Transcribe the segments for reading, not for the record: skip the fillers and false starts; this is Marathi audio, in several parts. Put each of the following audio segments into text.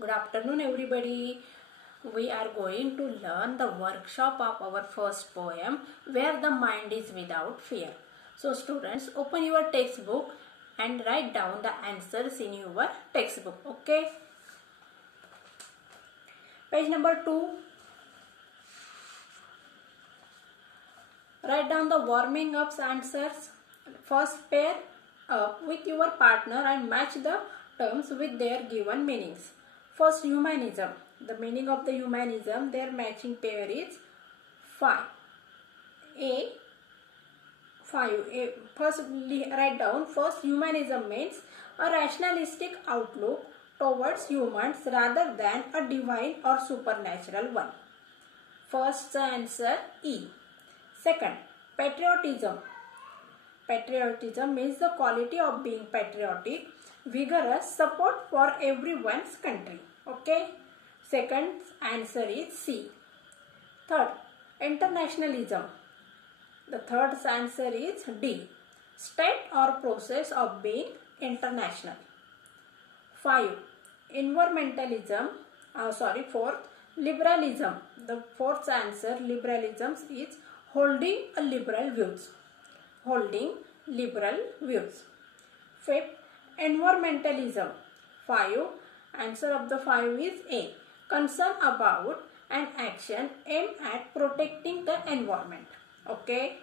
Good afternoon, everybody. We are going to learn the workshop of our first poem, Where the Mind is Without Fear. So, students, open your textbook and write down the answers in your textbook. Okay. Page number 2. Write down the warming up answers. First, pair up with your partner and match the terms with their given meanings. First, humanism. The meaning of the humanism, their matching pair is 5. First, write down. First, humanism means a rationalistic outlook towards humans rather than a divine or supernatural one. First answer E. Second, patriotism. Patriotism means the quality of being patriotic, vigorous support for everyone's country. Okay. Second answer is C. Third, internationalism. The third answer is D. State or process of being international. 5. Environmentalism. Fourth, liberalism. The fourth answer, liberalism, is holding a liberal views. Holding liberal views. Fifth, environmentalism. 5. Answer of the 5 is A. Concern about an action aimed at protecting the environment. Okay.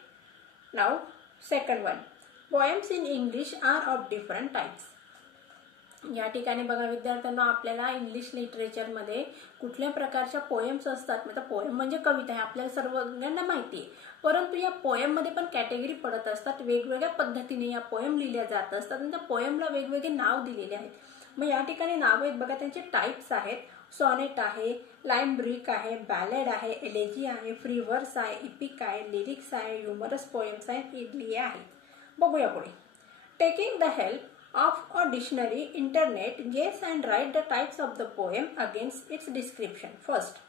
Now, second one. Poems in English are of different types. या ठिकाणी बघा विद्यार्थ्यांना आपल्याला इंग्लिश लिटरेचरमध्ये कुठल्या प्रकारच्या पोएम्स असतात. म्हणजे पोएम म्हणजे कविता आहे आपल्याला सर्वांना माहिती आहे. परंतु या पोएममध्ये पण कॅटेगरी पडत असतात. वेगवेगळ्या पद्धतीने या पोएम लिहिल्या जात असतात आणि त्या पोएमला वेगवेगळे नाव दिलेले आहेत. मग या ठिकाणी नाव आहेत बघा, त्यांचे टाइप्स आहेत. सॉनेट आहे, लाईम ब्रिक आहे, बॅलेड आहे, एलेजी आहे, फ्री वर्स आहे, इपिक आहे, लिरिक्स आहे, ह्युमरस पोएम्स आहेत, इडली आहे. बघूया पुढे. Taking the help of a dictionary, internet, guess and write the types of the poem against its description. First,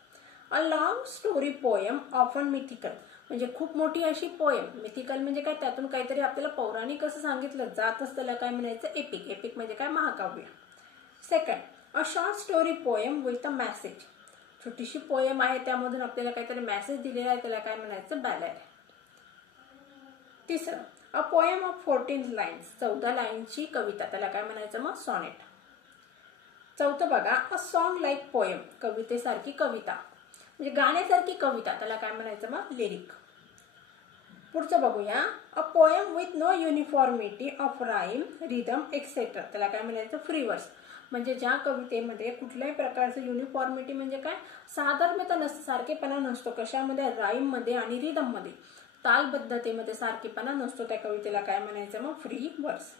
a long story poem, often mythical. म्हणजे खूप मोठी अशी पोएम. मिथिकल म्हणजे काय, त्यातून काहीतरी आपल्याला पौराणिक असं सांगितलं जात असतं, त्याला काय म्हणायचं, एपिक. एपिक म्हणजे काय, महाकाव्य. Second, a short story poem with a message. छोटीशी पोएम आहे, त्यामधून आपल्याला काहीतरी मेसेज दिलेला आहे, त्याला काय म्हणायचं, बॅलेड. तिसरं, अ पोएम ऑफ 14 लाईन्स. 14 लाईनची कविता, त्याला काय म्हणायचं, मग सॉनेट. चौथं बघा, अ सॉन्ग लाईक पोएम. कवितेसारखी कविता म्हणजे गाण्यासारखी कविता, त्याला काय म्हणायचं, मग लिरिक. पुढचं बघूया, a poem with no uniformity of rhyme, rhythm etcetera. त्याला काय म्हणायचं, फ्री वर्स. म्हणजे ज्या कवितेमध्ये कुठल्याही प्रकारचं युनिफॉर्मिटी म्हणजे काय, साधर्म्यता नसतं, सारखेपणा नसतो. कशामध्ये, राईम मध्ये आणि रिदम मध्ये, तालबद्धतेमध्ये सारखेपणा नसतो. त्या कवितेला काय म्हणायचं, मग फ्री वर्स.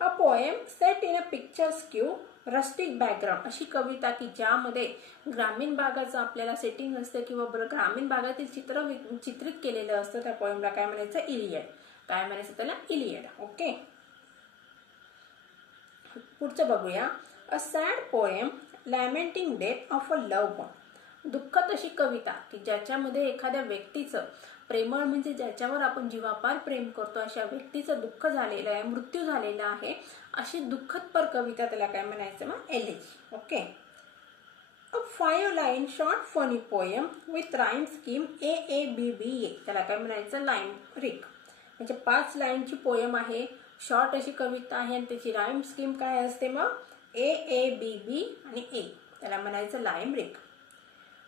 A poem set in a picture skew rustic background. अशी कविता की ज्यामध्ये ग्रामीण भागाचं आपल्याला सेटिंग असतं किंवा ग्रामीण भागातील चित्र चित्रित केलेलं असतं, त्या पोएमला काय म्हणायचं, इलियड. काय म्हणायचं त्याला, इलियड. ओके. पुढचं बघूया, a sad poem lamenting death of a love one. दुःखद अशी कविता की ज्याच्यामध्ये एखाद्या व्यक्तीचं, प्रेमळ म्हणजे ज्याच्यावर आपण जीवापार प्रेम करतो, अशा व्यक्तीचं दुःख झालेलं आहे, मृत्यू झालेला आहे, अशी दुःखदपर कविता, त्याला काय म्हणायचं, मग elegy. Okay. A 5 line short funny poem with rhyme scheme AABBA. त्याला काय म्हणायचं, लाईम रिक. म्हणजे 5 लाईनची पोएम आहे, शॉर्ट अशी कविता आहे आणि त्याची राईम स्कीम काय असते, मग AABB आणि A. त्याला म्हणायचं लाईम रिक.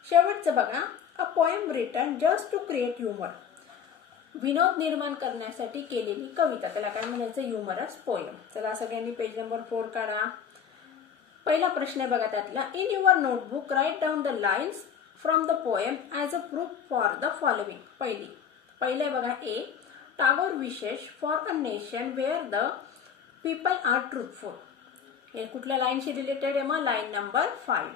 शेवटचं बघा, a poem written just to create humour. विनोद निर्माण करण्यासाठी केलेली कविता, त्याला काय म्हणायचं, ह्युमरस पोएम. चला सगळ्यांनी पेज नंबर 4 काढा. पहिला प्रश्न आहे बघा त्यातला, in your notebook write down the lines from the poem as a proof for the following. पहिलं आहे बघा, ए. टागोर विशेष for a nation where the people are truthful. हे कुठल्या लाईनशी रिलेटेड आहे, मग लाईन नंबर 5.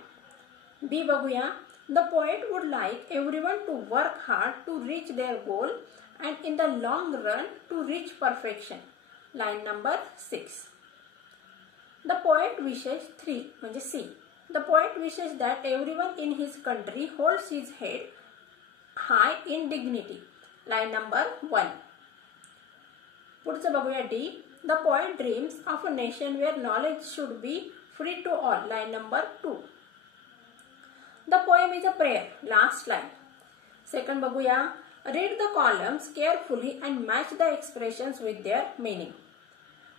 बी बघूया, the poet would like everyone to work hard to reach their goal and in the long run to reach perfection. Line number 6. The poet wishes 3 म्हणजे C. The poet wishes that everyone in his country holds his head high in dignity. Line number 1. पुढचं बघूया D. The poet dreams of a nation where knowledge should be free to all. Line number 2. The poem is a prayer. Last line. Second बघूया. Read the columns carefully and match the expressions with their meaning.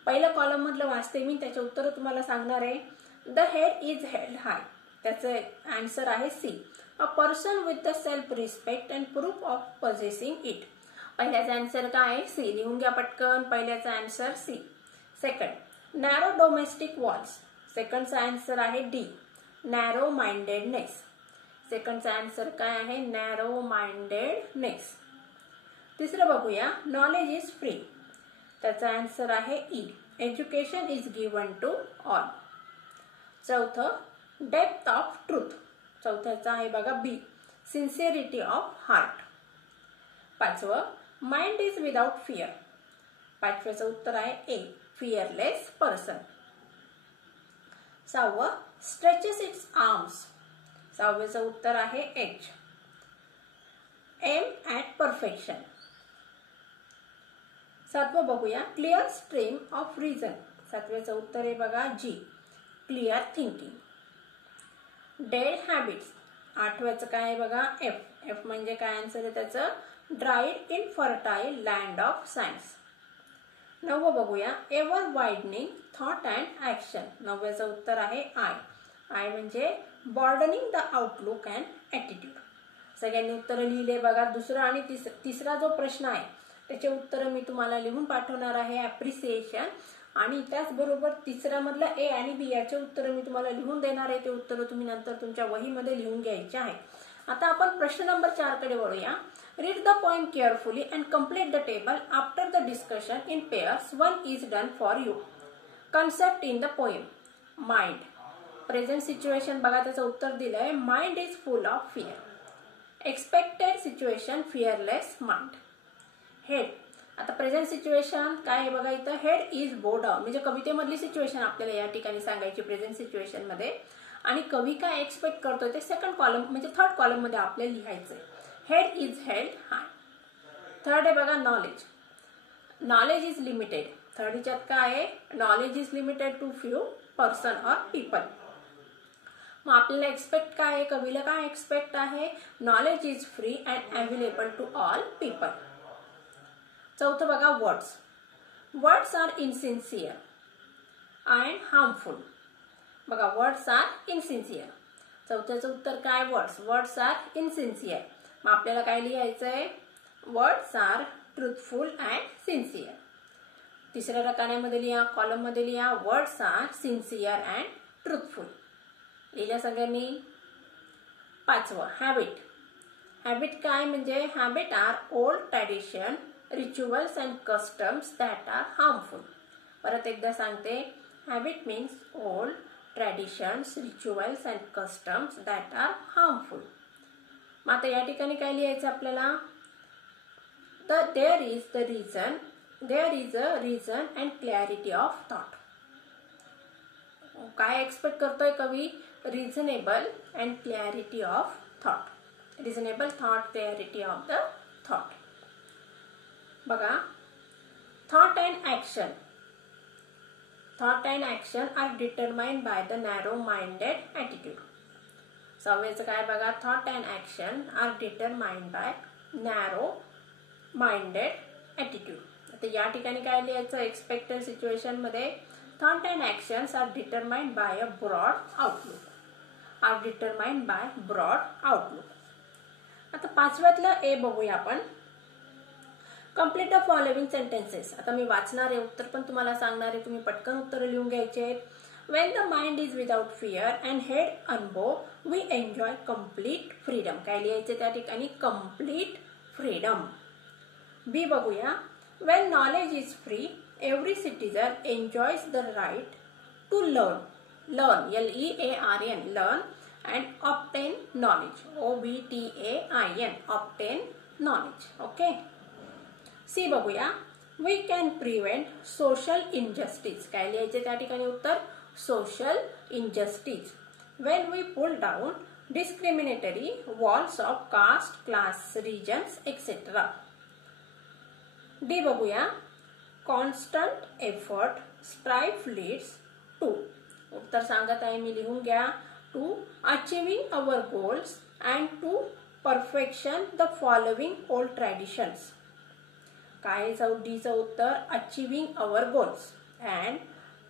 पहिल्या कॉलम मधलं वाचते मी, त्याचे उत्तर तुम्हाला सांगणार आहे. The head is held high. त्याचे आन्सर आहे C. A person with the self respect and proof of possessing it. पहिल्याचा आन्सर काय आहे? सी. लिहून घ्या पटकन. पहिल्याचा answer C. Second, narrow domestic walls. सेकंडचा आन्सर आहे डी, नॅरो माइंडेडनेस. सेकंडचा आन्सर काय आहे? Narrow mindedness. तिसरं बघूया. Knowledge is free. त्याचा आन्सर आहे E, education is given to all. चौथं, डेप्थ ऑफ ट्रूथ. चौथ्याचा आहे बघा बी, सिन्सिअरिटी ऑफ हार्ट. पाचवं, माइंड इज विदाउट फिअर. पाचव्याचं उत्तर आहे ए, फिअरलेस पर्सन. सहावं, स्ट्रेचेस इट्स आर्म्स. सहाव्याचं उत्तर आहे एच, एम ॲट परफेक्शन. सातवं बघूया. Clear stream of reason. सातव्याचं उत्तर आहे बघा G, clear thinking. Dead habits. आठव्याचं काय आहे बघा एफ. एफ म्हणजे काय आन्सर आहे त्याचं? Dried in fertile land of science. नववं बघूया. Ever widening thought and action. नवव्याचं उत्तर आहे आय. आय म्हणजे broadening the outlook and attitude. सगळ्यांनी उत्तरं लिहिले बघा. दुसरा आणि तिसरा जो प्रश्न आहे त्याचे उत्तरं मी तुम्हाला लिहून पाठवणार आहे. ॲप्रिसिएशन आणि त्याचबरोबर तिसऱ्या मधलं ए आणि बी याचे उत्तरं मी तुम्हाला लिहून देणार आहे. ते उत्तरं तुम्ही नंतर तुमच्या वहीमध्ये लिहून घ्यायचे आहे. आता आपण प्रश्न नंबर 4 कडे वळूया. Read the poem carefully and complete the table after the discussion in pairs. One is done for you. Concept in the poem. Mind. Present situation बघा त्याचं उत्तर दिलंय. Mind is full of fear. Expected situation, fearless mind. Head. आता प्रेझेंट सिच्युएशन काय आहे बघा इथं? हेड इज बो डाऊन. म्हणजे कवितेमधली सिच्युएशन आपल्याला या ठिकाणी सांगायची प्रेझेंट सिच्युएशन मध्ये. आणि कवी काय एक्सपेक्ट करतोय ते सेकंड कॉलम म्हणजे थर्ड कॉलम मध्ये आपल्याला लिहायचंय. Head is held high. Third आहे बघा knowledge. Knowledge is limited. Third ह्याच्यात काय आहे? Knowledge is limited to few person or people. मग आपल्याला एक्सपेक्ट काय आहे? कवीला काय एक्सपेक्ट आहे? Knowledge is free and available to all people. चौथं बघा words. Words are insincere and harmful. बघा वर्ड्स आर इनसिन्सिअर. चौथ्याचं उत्तर काय? वर्ड्स. Words are इनसिन्सिअर. मग आपल्याला काय लिहायचंय? Words are truthful and sincere. तिसऱ्या रकान्यामध्ये लिहा, कॉलम मध्ये लिहा. Words are sincere and truthful. लिहिल्या सगळ्यांनी. पाचवं हॅबिट. हॅबिट काय म्हणजे? Habit are old tradition, rituals and customs that are harmful. परत एकदा सांगते. Habit means old traditions, rituals and customs that are harmful. मग आता या ठिकाणी काय लिहायचं आपल्याला? There is the reason, there is a reason and clarity of thought. काय एक्सपेक्ट करतोय कवी? Reasonable and clarity of thought. Reasonable thought, clarity of the thought. बघा thought and action. Thought and action are determined by the narrow minded attitude. सहाव्याचं काय बघा? Thought and action are determined by narrow minded attitude. आता या ठिकाणी काय लिहायचं? एक्सपेक्टेड सिच्युएशन मध्ये thought and actions are determined by a broad outlook. Are determined by broad outlook. आता पाचव्यातलं ए बघूया आपण. Complete the following sentences. आता मी वाचणार आहे, उत्तर पण तुम्हाला सांगणार आहे. तुम्ही पटकन उत्तर लिहून घ्यायचे आहेत. When the mind is without fear and head unbowed we enjoy complete freedom. काय लिहायचे त्या ठिकाणी? Complete freedom. बी बघूया. When knowledge is free every citizen enjoys the right to learn. Learn, LEARN, learn and obtain knowledge. OBTAIN, obtain knowledge. Okay. C बघूया. We can prevent social injustice. काय लिहायचे त्या ठिकाणी उत्तर? Social injustice. When we pull down discriminatory walls of caste, class, reasons etcetera. D बघूया. Constant effort strive leads to. उत्तर सांगत आहे मी, लिहून घ्या. To achieving our goals and to perfection the following old traditions. काय डीचं उत्तर? Achieving our goals and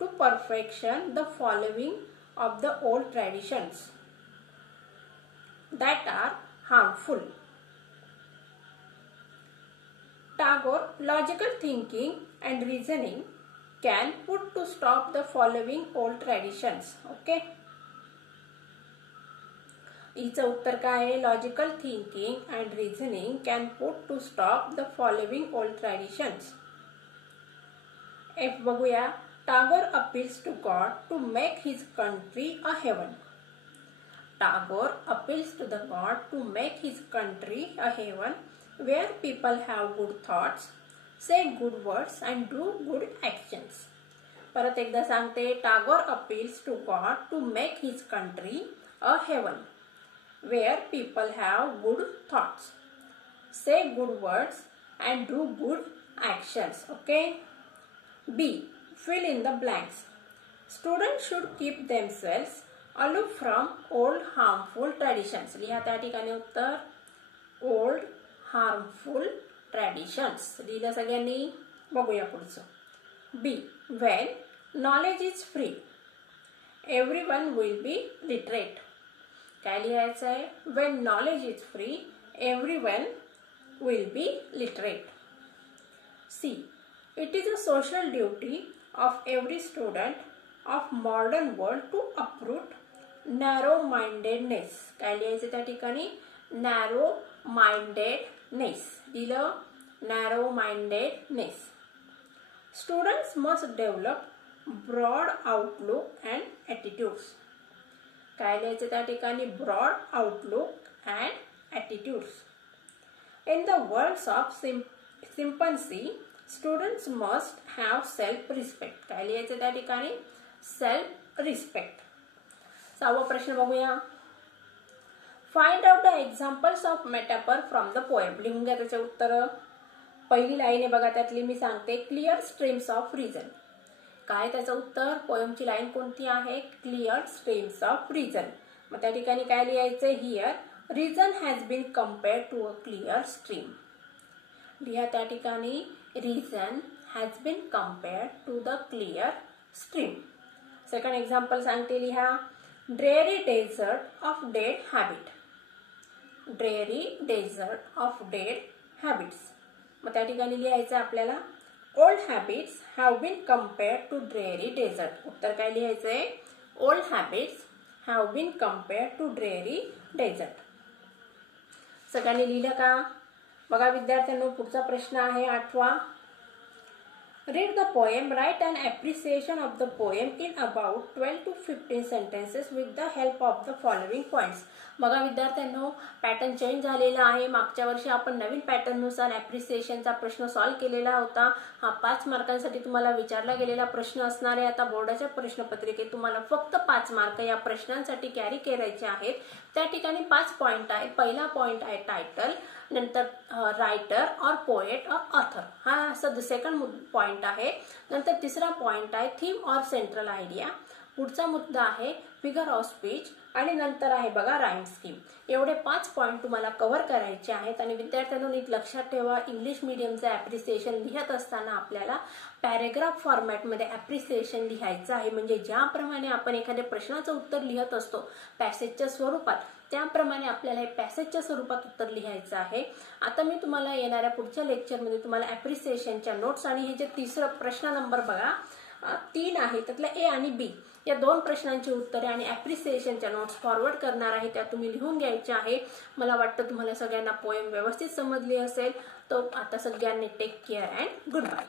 to perfection the following of the old traditions that are harmful. Tagore, logical thinking and reasoning can put to stop the following old traditions. Okay. हिचं उत्तर काय आहे? Logical thinking and reasoning can put to stop the following old traditions. F बघूया. Tagore appeals to God to make his country a heaven. Tagore appeals to the God to make his country a heaven where people have good thoughts, say good words and do good actions. परत एकदा सांगते. Tagore appeals to God to make his country a heaven where people have good thoughts, say good words and do good actions. Okay. B. Fill in the blanks. Students should keep themselves aloof from old harmful traditions. लिहा त्या ठिकाणी उत्तर. Old harmful traditions. लिहिलं सगळ्यांनी. बघूया पुढचं. B. When knowledge is free everyone will be literate. काय लिहायचं आहे? When knowledge is free everyone will be literate. C. It is a social duty of every student of modern world to uproot narrow mindedness. काय लिहायचं त्या ठिकाणी? Narrow mindedness. लिहिलं. Narrow mindedness. Students must develop broad outlook and attitudes. काय लिहायचं त्या ठिकाणी? Broad outlook and attitudes. In the worlds of sympathy students must have self respect. काय लिहायचं त्या ठिकाणी? Self respect. 6वा प्रश्न बघूया. Find out the examples of metaphor from the poem. लिहून घ्या त्याचे उत्तर. पहिली लाईन आहे बघा, त्यातली मी सांगते. Clear streams of reason. काय त्याचं उत्तर? पोएमची लाईन कोणती आहे? Clear streams of reason. मग त्या ठिकाणी काय लिहायचंय? Here reason has been compared to a clear stream. लिहा त्या ठिकाणी. Reason has been compared to the clear stream. Second example सांगते. लिहा. Dreary desert of dead habit. Dreary desert of dead habits. मग त्या ठिकाणी लिहायचं आपल्याला. Old habits have been compared to dreary dessert. उत्तर काय लिहायचंय? Old habits have been compared to dreary desert. सगळ्यांनी लिहिलं का? बघा विद्यार्थ्यांनो, पुढचा प्रश्न आहे 8वा. Read the poem. Write an appreciation of the poem in about 12 to 15 sentences with the help of the following points. बघा विद्यार्थ्यांनो, पॅटर्न चेंज झालेला आहे. मागच्या वर्षी आपण नवीन पॅटर्ननुसार ॲप्रिसिएशनचा प्रश्न सॉल्व्ह केलेला होता. हा 5 मार्कांसाठी तुम्हाला विचारला गेलेला प्रश्न असणार आहे. आता बोर्डाच्या प्रश्नपत्रिकेत तुम्हाला फक्त 5 मार्क या प्रश्नांसाठी कॅरी करायचे आहेत. त्या ठिकाणी 5 पॉइंट आहेत. पहिला पॉइंट आहे टायटल, नंतर रायटर और पोएट और ऑथर. हा असं सेकंड पॉइंट आहे. नंतर तिसरा पॉइंट आहे थीम और सेंट्रल आयडिया. पुढचा मुद्दा आहे फिगर ऑफ स्पीच आणि नंतर आहे बघा राईम स्कीम. एवढे 5 पॉइंट तुम्हाला कव्हर करायचे आहेत. आणि विद्यार्थ्यांनो नीट लक्षात ठेवा, इंग्लिश मीडियमचं ॲप्रिसिएशन लिहित असताना आपल्याला पॅरेग्राफ फॉर्मॅटमध्ये ॲप्रिसिएशन लिहायचं आहे. म्हणजे ज्याप्रमाणे आपण एखाद्या प्रश्नाचं उत्तर लिहित असतो पॅसेजच्या स्वरूपात, त्याप्रमाणे आपल्याला हे पॅसेजच्या स्वरूपात उत्तर लिहायचं आहे. आता मी तुम्हाला येणाऱ्या पुढच्या लेक्चरमध्ये तुम्हाला ॲप्रिसिएशनच्या नोट्स आणि हे जे तिसरं प्रश्न नंबर बघा 3 आहे त्यातला ए आणि बी या 2 प्रश्नांची उत्तरे आणि ॲप्रिसिएशनच्या नोट्स फॉरवर्ड करणार आहे. त्या तुम्ही लिहून घ्यायच्या आहे. मला वाटतं तुम्हाला सगळ्यांना पोएम व्यवस्थित समजली असेल. तो आता सगळ्यांनी take care and good bye.